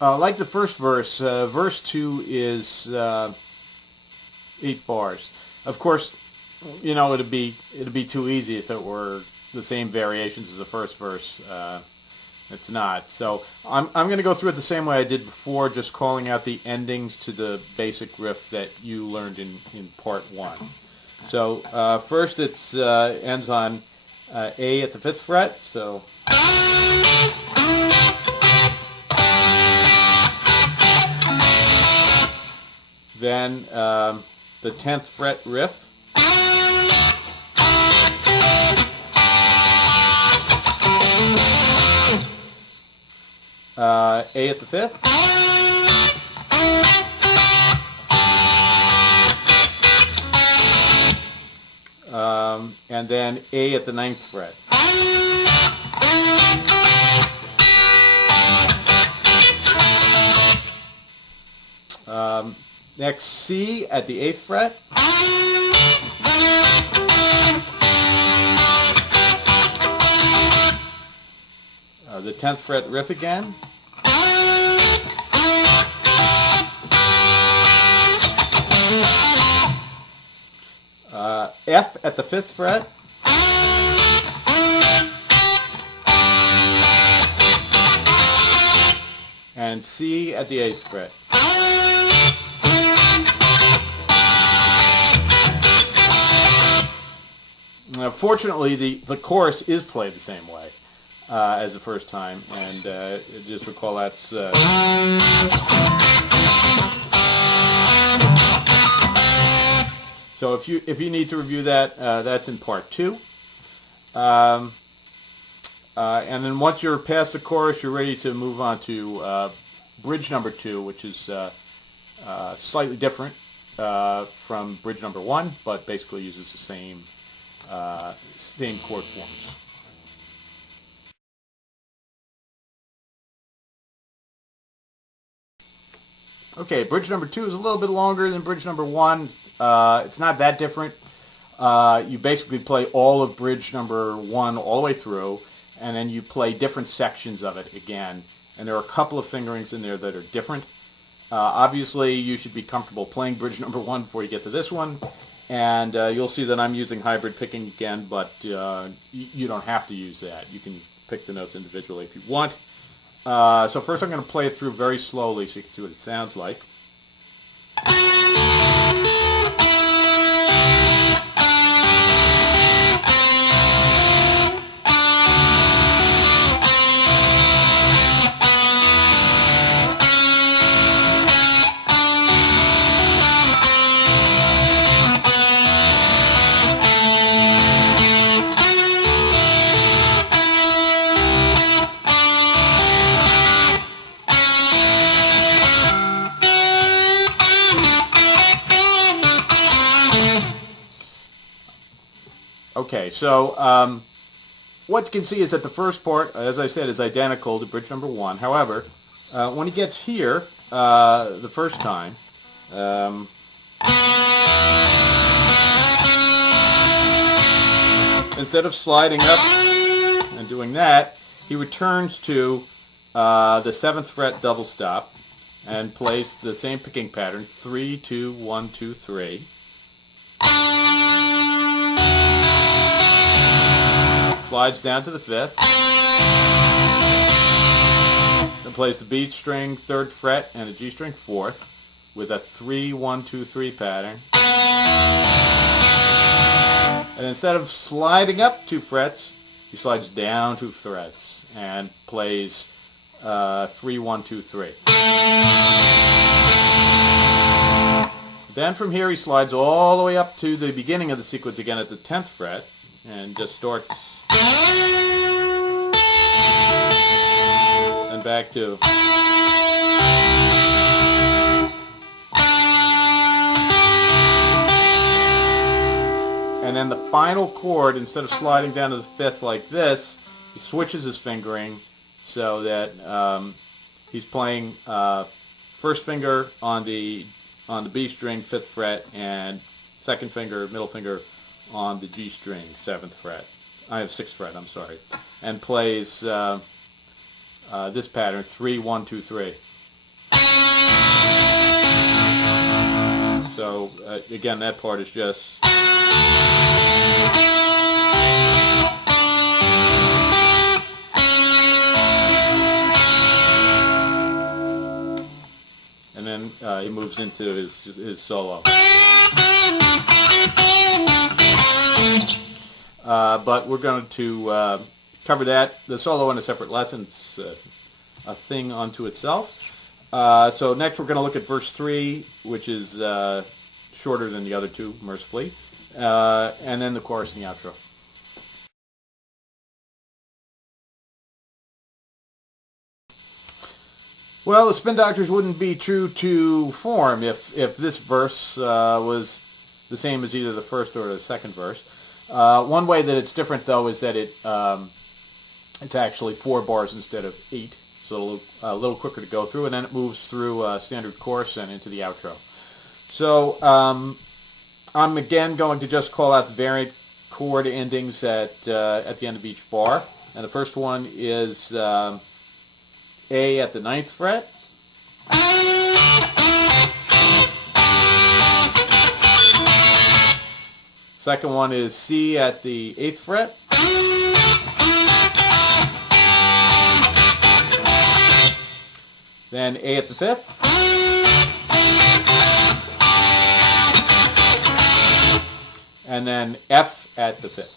Like the first verse, verse 2 is 8 bars. Of course, it'd be too easy if it were the same variations as the first verse. It's not. So I'm going to go through it the same way I did before, just calling out the endings to the basic riff that you learned in part 1. So first it's ends on A at the 5th fret. So then the 10th fret riff. A at the 5th. And then A at the 9th fret. Next, C at the 8th fret. The 10th fret riff again. F at the 5th fret. And C at the 8th fret. Now, fortunately, the chorus is played the same way as the first time, and just recall that's so if you need to review that, that's in part 2. And then once you're past the chorus, you're ready to move on to bridge number 2, which is slightly different from bridge number 1, but basically uses the same chord forms. Okay, bridge number 2 is a little bit longer than bridge number 1. It's not that different. You basically play all of bridge number 1 all the way through, and then you play different sections of it again. And there are a couple of fingerings in there that are different. Obviously, you should be comfortable playing bridge number 1 before you get to this one. And you'll see that I'm using hybrid picking again, but you don't have to use that. You can pick the notes individually if you want. So first I'm going to play it through very slowly so you can see what it sounds like. Okay, so what you can see is that the first part, as I said, is identical to bridge number 1. However, when he gets here the first time, instead of sliding up and doing that, he returns to the 7th fret double stop and plays the same picking pattern, 3, 2, 1, 2, 3. Slides down to the 5th, then plays the B string 3rd fret and a G string 4th with a 3, 1, 2, 3 pattern. And instead of sliding up 2 frets, he slides down 2 frets and plays 3, 1, 2, 3. Then from here he slides all the way up to the beginning of the sequence again at the 10th fret and just starts and back to. And then the final chord, instead of sliding down to the 5th like this, he switches his fingering so that he's playing first finger on the B string 5th fret and second finger, middle finger on the G string 7th fret. I have 6th fret, I'm sorry, and plays this pattern 3, 1, 2, 3. So again, that part is just... And then he moves into his solo. But we're going to cover the solo in a separate lesson. It's a thing unto itself. So next we're going to look at verse 3, which is shorter than the other two, mercifully. And then the chorus and the outro. Well, the Spin Doctors wouldn't be true to form if this verse was the same as either the first or the second verse. One way that it's different, though, is that it's actually 4 bars instead of 8, so a little quicker to go through, and then it moves through standard chorus and into the outro. So I'm again going to just call out the variant chord endings at the end of each bar, and the first one is A at the 9th fret. Second one is C at the 8th fret. Then A at the 5th. And then F at the 5th.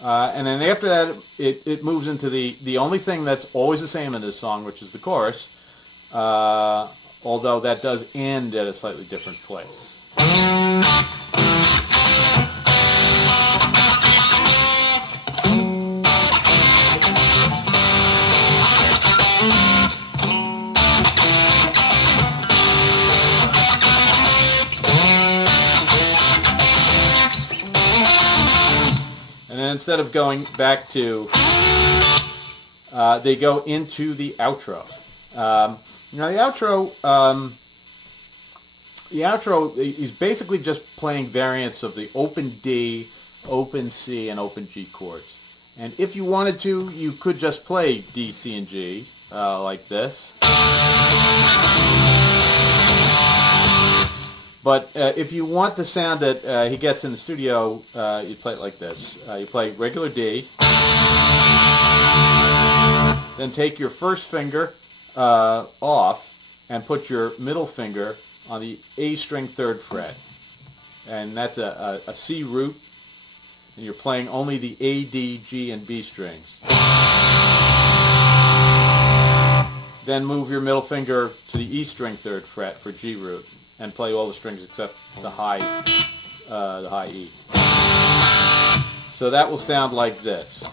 And then after that, it moves into the only thing that's always the same in this song, which is the chorus, although that does end at a slightly different place. And then instead of going back to, they go into the outro. Now the outro is basically just playing variants of the open D, open C, and open G chords. And if you wanted to, you could just play D, C, and G like this. But if you want the sound that he gets in the studio, you play it like this. You play regular D, then take your first finger off and put your middle finger on the A string 3rd fret. And that's a C root, and you're playing only the A, D, G, and B strings. Then move your middle finger to the E string 3rd fret for G root, and play all the strings except the high E. So that will sound like this.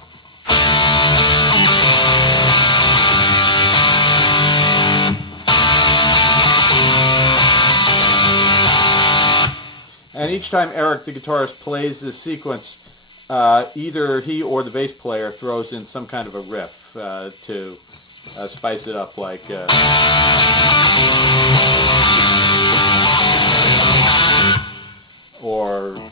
And each time Eric, the guitarist, plays this sequence, either he or the bass player throws in some kind of a riff to spice it up, like... or...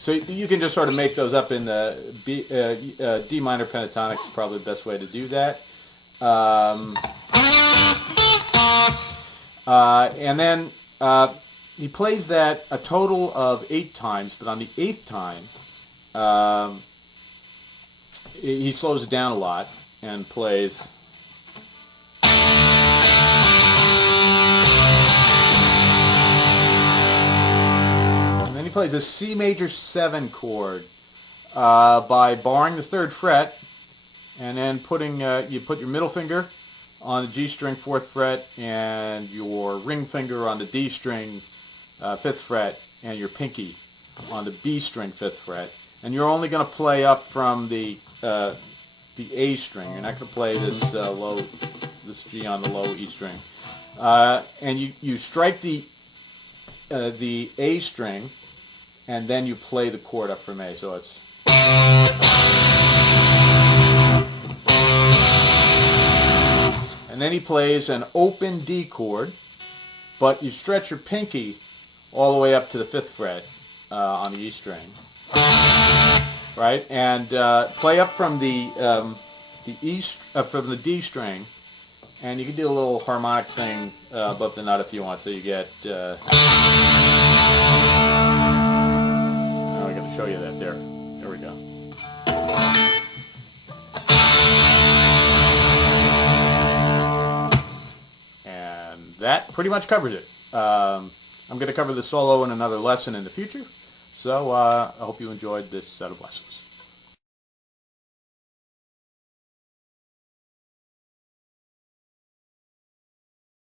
So you can just sort of make those up in the D minor pentatonic is probably the best way to do that. And then he plays that a total of 8 times, but on the 8th time, he slows it down a lot and plays... He plays a C major 7 chord by barring the 3rd fret, and then putting you put your middle finger on the G string 4th fret and your ring finger on the D string 5th fret and your pinky on the B string 5th fret, and you're only going to play up from the A string. You're not going to play this G on the low E string, and you strike the A string, and then you play the chord up from A, so it's... And then he plays an open D chord, but you stretch your pinky all the way up to the 5th fret on the E string. right? And play up from the from the D string, and you can do a little harmonic thing above the nut if you want. So you get. Oh, I got to show you that there. There we go. And that pretty much covers it. I'm going to cover the solo in another lesson in the future. So I hope you enjoyed this set of lessons.